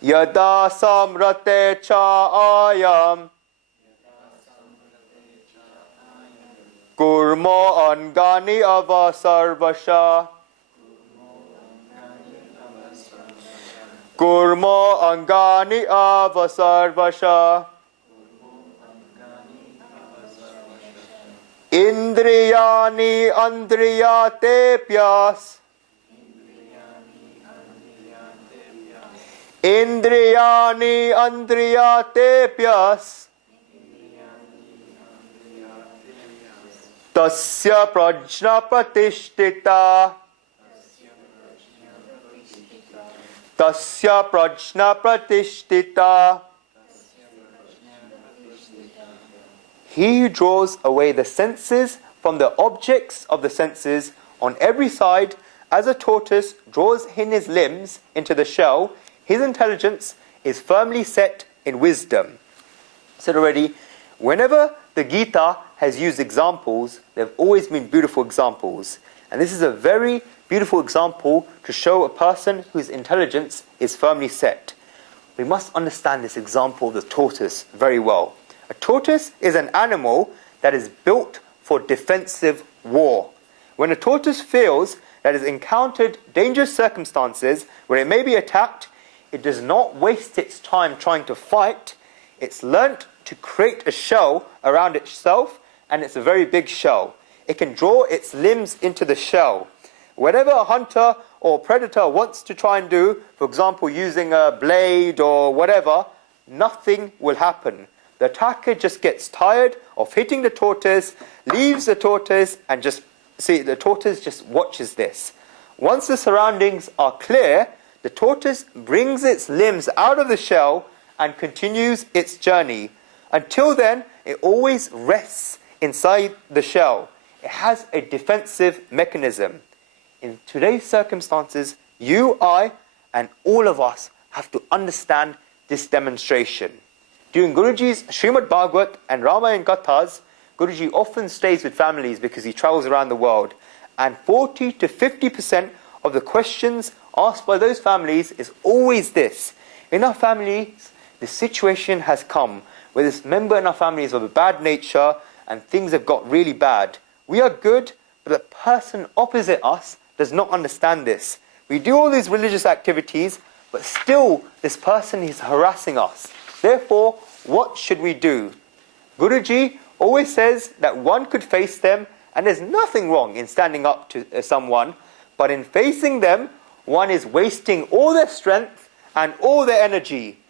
Yada samrate cha ayam Kurmo angani avasarvasha Kurmo angani avasarvasha Indriyani andriyatepyas Indriyani andriyatepyas Tasya prajna pratishtita Tasya prajna pratishtita He who draws away the senses from the objects of the senses on every side, as a tortoise draws in his limbs into the shell, his intelligence is firmly set in wisdom. I said already, whenever the Gita has used examples, they've always been beautiful examples. And this is a very beautiful example to show a person whose intelligence is firmly set. We must understand this example of the tortoise very well. A tortoise is an animal that is built for defensive war. When a tortoise feels that it has encountered dangerous circumstances where it may be attacked, it does not waste its time trying to fight. It's learnt to create a shell around itself, and it's a very big shell. It can draw its limbs into the shell. Whatever a hunter or predator wants to try and do, for example using a blade or whatever, nothing will happen. The attacker just gets tired of hitting the tortoise, leaves the tortoise, and the tortoise just watches this. Once the surroundings are clear, the tortoise brings its limbs out of the shell and continues its journey. Until then, it always rests inside the shell. It has a defensive mechanism. In today's circumstances, you, I, and all of us have to understand this demonstration. During Guruji's Srimad Bhagavat and Ramayana Kathas, Guruji often stays with families because he travels around the world. And 40 to 50% of the questions asked by those families is always this. In our families, the situation has come where this member in our family is of a bad nature and things have got really bad. We are good, but the person opposite us does not understand this. We do all these religious activities, but still this person is harassing us. Therefore, what should we do? Guruji always says that one could face them, and there's nothing wrong in standing up to someone, but in facing them, one is wasting all their strength and all their energy.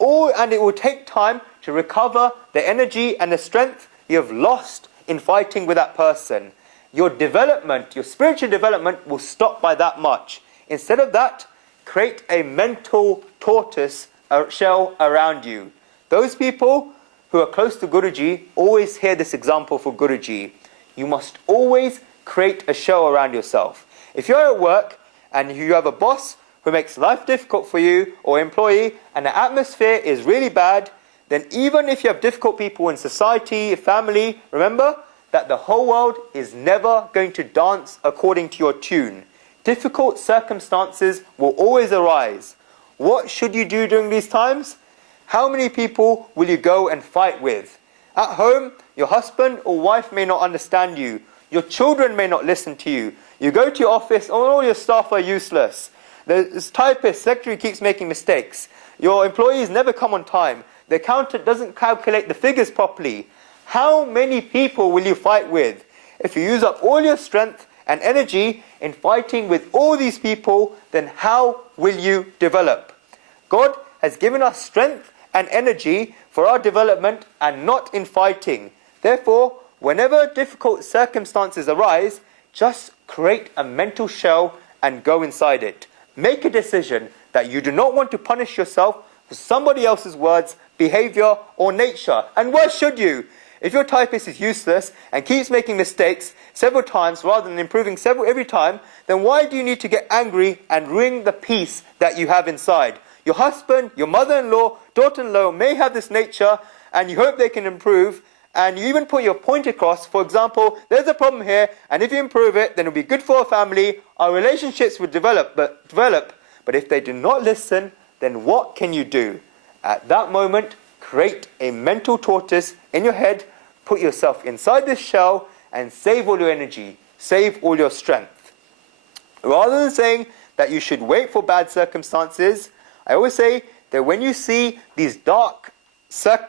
And it will take time to recover the energy and the strength you have lost in fighting with that person. Your development, your spiritual development will stop by that much. Instead of that, create a mental tortoise shell around you. Those people who are close to Guruji always hear this example for Guruji. You must always create a shell around yourself. If you're at work and you have a boss who makes life difficult for you, or employee, and the atmosphere is really bad, then even if you have difficult people in society, family, remember that the whole world is never going to dance according to your tune. Difficult circumstances will always arise. What should you do during these times? How many people will you go and fight with? At home, your husband or wife may not understand you. Your children may not listen to you. You go to your office, and all your staff are useless. The typist, secretary keeps making mistakes. Your employees never come on time. The accountant doesn't calculate the figures properly. How many people will you fight with? If you use up all your strength and energy in fighting with all these people, then how will you develop? God has given us strength and energy for our development and not in fighting. Therefore, whenever difficult circumstances arise, just create a mental shell and go inside it. Make a decision that you do not want to punish yourself for somebody else's words, behavior, or nature. And why should you? If your typist is useless and keeps making mistakes several times rather than improving every time, then why do you need to get angry and ruin the peace that you have inside? Your husband, your mother-in-law, daughter-in-law may have this nature and you hope they can improve, and you even put your point across. For example, there's a problem here, and if you improve it, then it'll be good for our family, our relationships will develop. But if they do not listen, then what can you do? At that moment, create a mental tortoise in your head, put yourself inside this shell, and save all your energy, save all your strength. Rather than saying that you should wait for bad circumstances, I always say that when you see these dark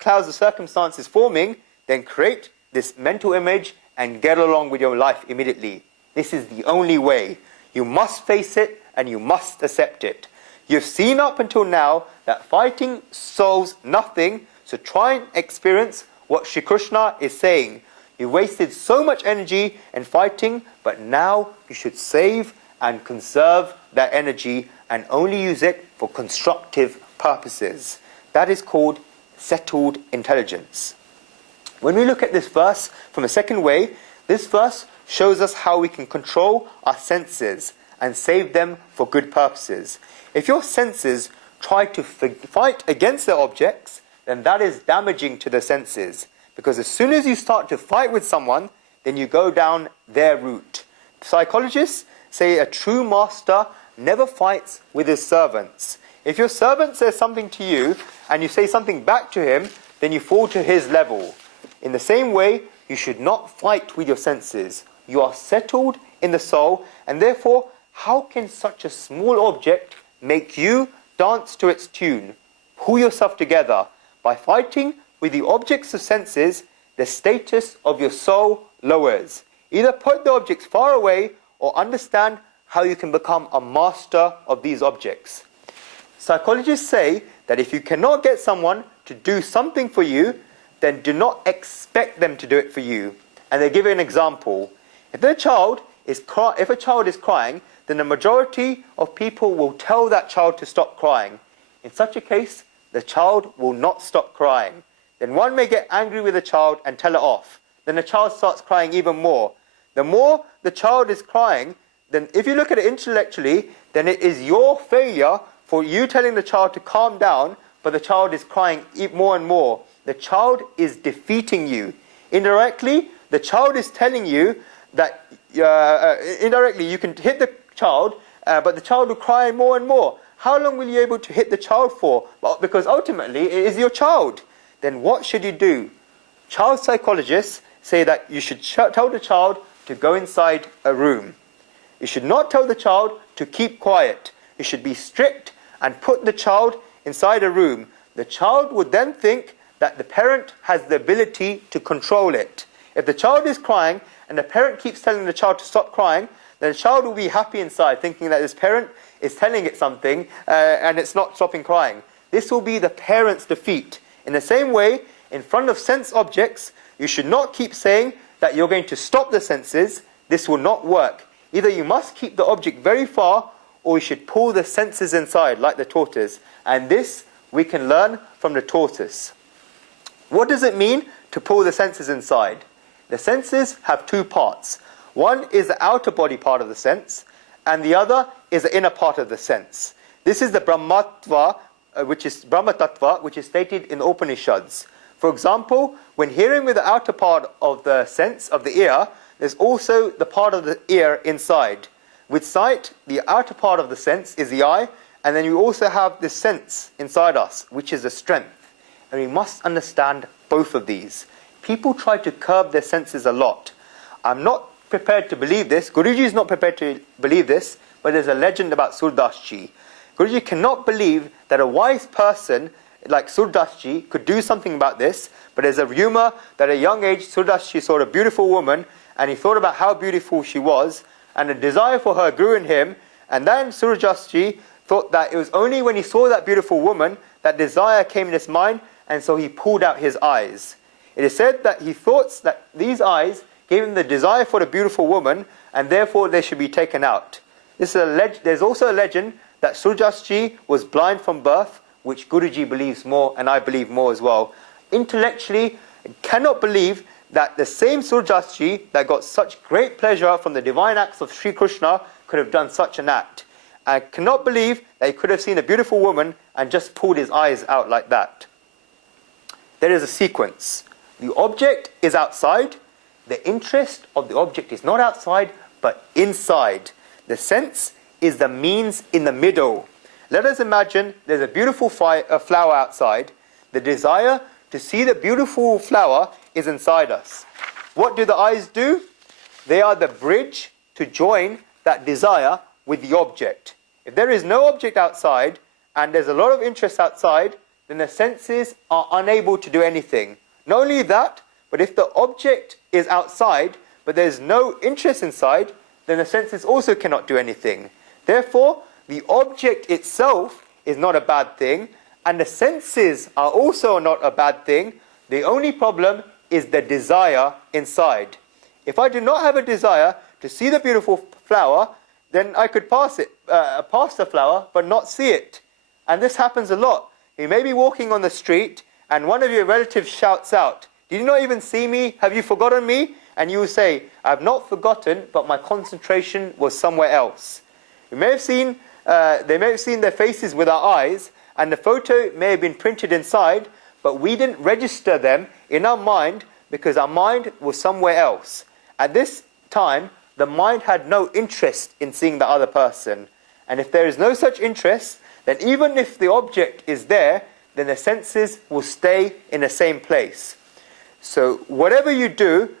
clouds of circumstances forming, then create this mental image and get along with your life immediately. This is the only way. You must face it and you must accept it. You've seen up until now that fighting solves nothing, so try and experience what Shri Krishna is saying. You wasted so much energy in fighting, but now you should save and conserve that energy and only use it for constructive purposes. That is called settled intelligence. When we look at this verse from a second way, this verse shows us how we can control our senses and save them for good purposes. If your senses try to fight against the objects, then that is damaging to the senses. Because as soon as you start to fight with someone, then you go down their route. Psychologists say a true master never fights with his servants. If your servant says something to you and you say something back to him, then you fall to his level. In the same way, you should not fight with your senses. You are settled in the soul, and therefore, how can such a small object make you dance to its tune? Pull yourself together. By fighting with the objects of senses, the status of your soul lowers. Either put the objects far away or understand how you can become a master of these objects. Psychologists say that if you cannot get someone to do something for you, then do not expect them to do it for you. And they give you an example. If a child is crying, then the majority of people will tell that child to stop crying. In such a case, the child will not stop crying. Then one may get angry with the child and tell it off. Then the child starts crying even more. The more the child is crying, then if you look at it intellectually, then it is your failure for you telling the child to calm down, but the child is crying more and more. The child is defeating you. Indirectly, the child is telling you that indirectly you can hit the child, but the child will cry more and more. How long will you be able to hit the child for? Well, because ultimately it is your child. Then what should you do? Child psychologists say that you should tell the child to go inside a room. You should not tell the child to keep quiet. You should be strict and put the child inside a room. The child would then think that the parent has the ability to control it. If the child is crying and the parent keeps telling the child to stop crying, then the child will be happy inside, thinking that his parent is telling it something and it's not stopping crying. This will be the parent's defeat. In the same way, in front of sense objects, you should not keep saying that you're going to stop the senses. This will not work. Either you must keep the object very far, or you should pull the senses inside, like the tortoise. And this we can learn from the tortoise. What does it mean to pull the senses inside? The senses have two parts. One is the outer body part of the sense, and the other is the inner part of the sense. This is the Brahmatattva, which is stated in the Upanishads. For example, when hearing with the outer part of the sense of the ear, there's also the part of the ear inside. With sight, the outer part of the sense is the eye, and then you also have this sense inside us, which is the strength. And we must understand both of these. People try to curb their senses a lot. I'm not prepared to believe this. Guruji is not prepared to believe this, but there's a legend about Surdasji. Guruji cannot believe that a wise person like Surdasji could do something about this, but there's a rumor that at a young age Surdasji saw a beautiful woman and he thought about how beautiful she was, and a desire for her grew in him, and then Surdasji thought that it was only when he saw that beautiful woman that desire came in his mind, and so he pulled out his eyes. It is said that he thought that these eyes gave him the desire for the beautiful woman, and therefore they should be taken out. There's also a legend that Surdasji was blind from birth, which Guruji believes more, and I believe more as well. Intellectually, I cannot believe that the same Surdasji that got such great pleasure from the divine acts of Sri Krishna could have done such an act. I cannot believe that he could have seen a beautiful woman and just pulled his eyes out like that. There is a sequence. The object is outside. The interest of the object is not outside, but inside. The sense is the means in the middle. Let us imagine there's a beautiful flower outside. The desire to see the beautiful flower is inside us. What do the eyes do? They are the bridge to join that desire with the object. If there is no object outside and there's a lot of interest outside, then the senses are unable to do anything. Not only that, but if the object is outside but there's no interest inside, then the senses also cannot do anything. Therefore, the object itself is not a bad thing, and the senses are also not a bad thing. The only problem is the desire inside. If I do not have a desire to see the beautiful flower, then I could pass the flower, but not see it. And this happens a lot. You may be walking on the street, and one of your relatives shouts out, "Did you not even see me? Have you forgotten me?" And you will say, "I have not forgotten, but my concentration was somewhere else." They may have seen their faces with our eyes, and the photo may have been printed inside, but we didn't register them in our mind because our mind was somewhere else. At this time, the mind had no interest in seeing the other person. And if there is no such interest, then even if the object is there, then the senses will stay in the same place. So whatever you do,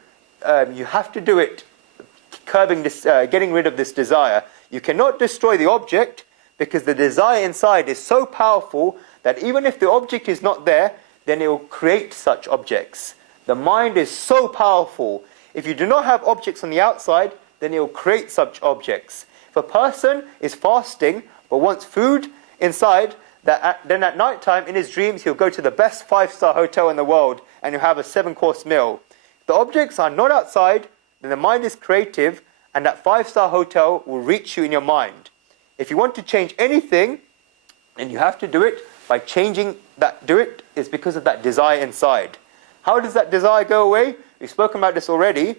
you have to do it curbing this, getting rid of this desire. You cannot destroy the object because the desire inside is so powerful that even if the object is not there, then it will create such objects. The mind is so powerful. If you do not have objects on the outside, then it will create such objects. If a person is fasting but wants food inside, then at night time in his dreams he'll go to the best 5-star hotel in the world and he'll have a 7-course meal. If the objects are not outside, then the mind is creative and that 5-star hotel will reach you in your mind. If you want to change anything, then you have to do it by changing that. Do it is because of that desire inside. How does that desire go away? We've spoken about this already.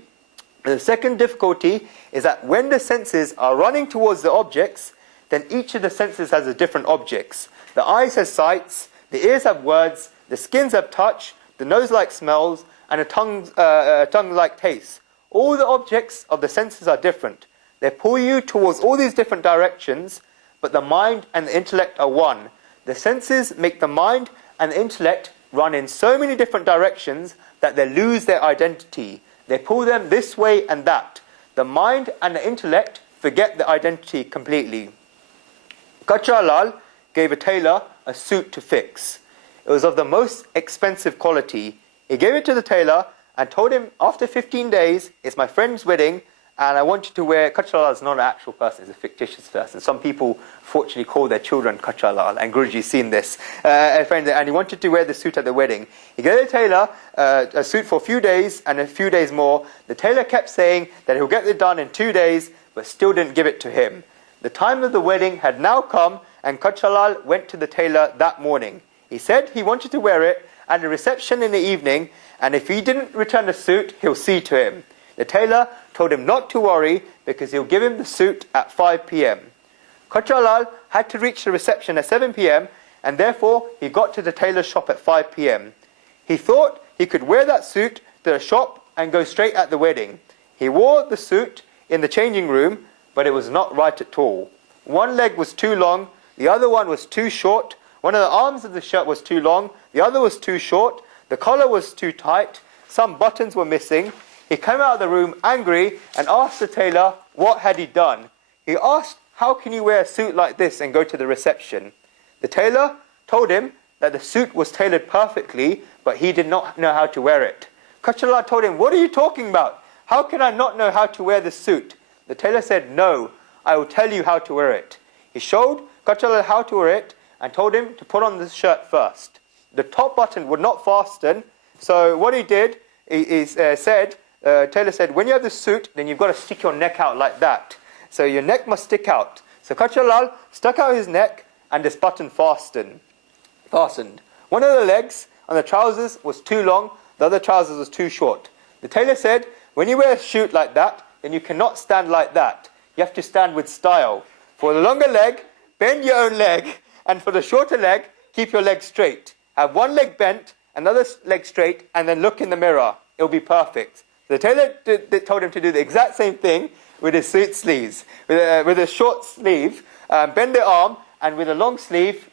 The second difficulty is that when the senses are running towards the objects, then each of the senses has a different objects. The eyes have sights, the ears have words, the skins have touch, the nose like smells, and a tongue like taste. All the objects of the senses are different. They pull you towards all these different directions, but the mind and the intellect are one. The senses make the mind and the intellect run in so many different directions that they lose their identity. They pull them this way and that. The mind and the intellect forget the identity completely. Kachalal gave a tailor a suit to fix. It was of the most expensive quality. He gave it to the tailor and told him, after 15 days, it's my friend's wedding, and I want you to wear... Kachalal is not an actual person, it's a fictitious person. Some people fortunately call their children Kachalal, and Guruji's seen this. And he wanted to wear the suit at the wedding. He gave the tailor a suit for a few days and a few days more. The tailor kept saying that he'll get it done in 2 days, but still didn't give it to him. The time of the wedding had now come, and Kachalal went to the tailor that morning. He said he wanted to wear it at the reception in the evening, and if he didn't return the suit, he'll see to him. The tailor told him not to worry because he'll give him the suit at 5 p.m. Kachalal had to reach the reception at 7 p.m. and therefore he got to the tailor's shop at 5 p.m. He thought he could wear that suit to the shop and go straight at the wedding. He wore the suit in the changing room, but it was not right at all. One leg was too long, the other one was too short, one of the arms of the shirt was too long, the other was too short, the collar was too tight, some buttons were missing. He came out of the room angry and asked the tailor what had he done. He asked, "How can you wear a suit like this and go to the reception?" The tailor told him that the suit was tailored perfectly, but he did not know how to wear it. Kachalal told him, "What are you talking about? How can I not know how to wear this suit?" The tailor said, "No, I will tell you how to wear it." He showed Kachalal how to wear it and told him to put on the shirt first. The top button would not fasten, so what he did, Tailor said, when you have the suit, then you've got to stick your neck out like that. So your neck must stick out. So Kachalal stuck out his neck and this button fastened. One of the legs on the trousers was too long, the other trousers was too short. The tailor said, when you wear a suit like that, then you cannot stand like that. You have to stand with style. For the longer leg, bend your own leg, and for the shorter leg, keep your leg straight. Have one leg bent, another leg straight, and then look in the mirror. It'll be perfect. The tailor told him to do the exact same thing with his suit sleeves. With a short sleeve, bend the arm and with a long sleeve,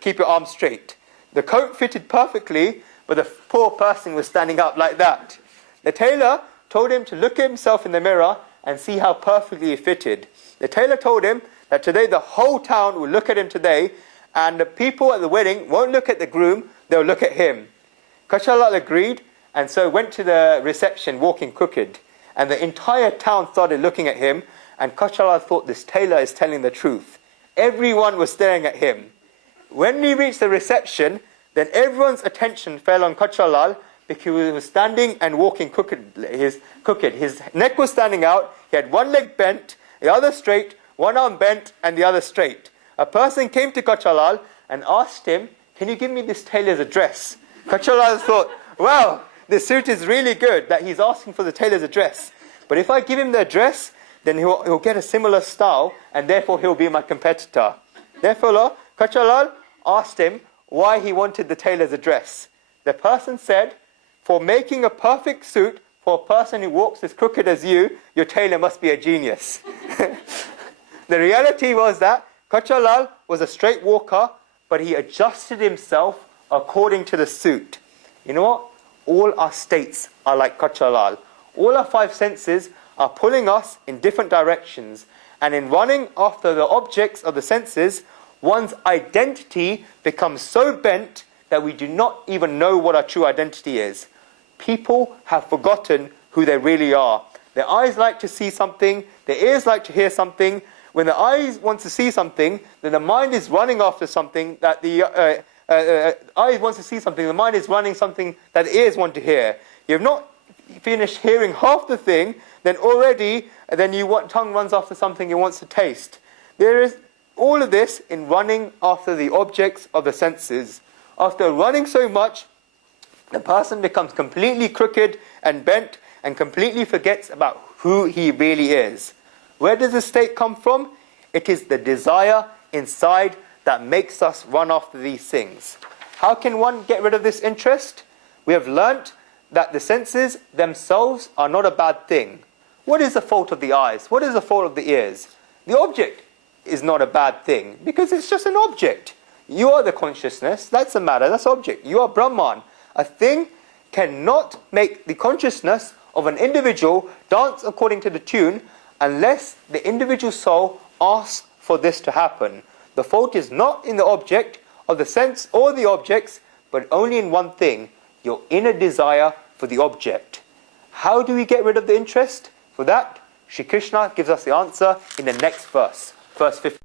keep your arms straight. The coat fitted perfectly, but the poor person was standing up like that. The tailor told him to look at himself in the mirror and see how perfectly it fitted. The tailor told him that today the whole town will look at him today, and the people at the wedding won't look at the groom, they'll look at him. Kachalal agreed, and so went to the reception walking crooked. And the entire town started looking at him, and Kachalal thought this tailor is telling the truth. Everyone was staring at him. When he reached the reception, then everyone's attention fell on Kachalal because he was standing and walking crooked. His neck was standing out, he had one leg bent, the other straight, one arm bent, and the other straight. A person came to Kachalal and asked him, "Can you give me this tailor's address?" Kachalal thought, well, this suit is really good that he's asking for the tailor's address. But if I give him the address, then he'll get a similar style, and therefore he'll be my competitor. Therefore, Kachalal asked him why he wanted the tailor's address. The person said, "For making a perfect suit for a person who walks as crooked as you, your tailor must be a genius." The reality was that Kachalal was a straight walker, but he adjusted himself according to the suit. You know what? All our states are like Kachalal. All our five senses are pulling us in different directions. And in running after the objects of the senses, one's identity becomes so bent that we do not even know what our true identity is. People have forgotten who they really are. Their eyes like to see something, their ears like to hear something. When the eyes want to see something, then the mind is running after something that the eyes wants to see something, the mind is running something that the ears want to hear. You have not finished hearing half the thing, then tongue runs after something it wants to taste. There is all of this in running after the objects of the senses. After running so much, the person becomes completely crooked and bent and completely forgets about who he really is. Where does the state come from? It is the desire inside that makes us run after these things. How can one get rid of this interest? We have learnt that the senses themselves are not a bad thing. What is the fault of the eyes? What is the fault of the ears? The object is not a bad thing because it's just an object. You are the consciousness, that's the matter, that's object. You are Brahman. A thing cannot make the consciousness of an individual dance according to the tune unless the individual soul asks for this to happen. The fault is not in the object of the sense or the objects, but only in one thing, your inner desire for the object. How do we get rid of the interest? For that, Shri Krishna gives us the answer in the next verse, verse 50.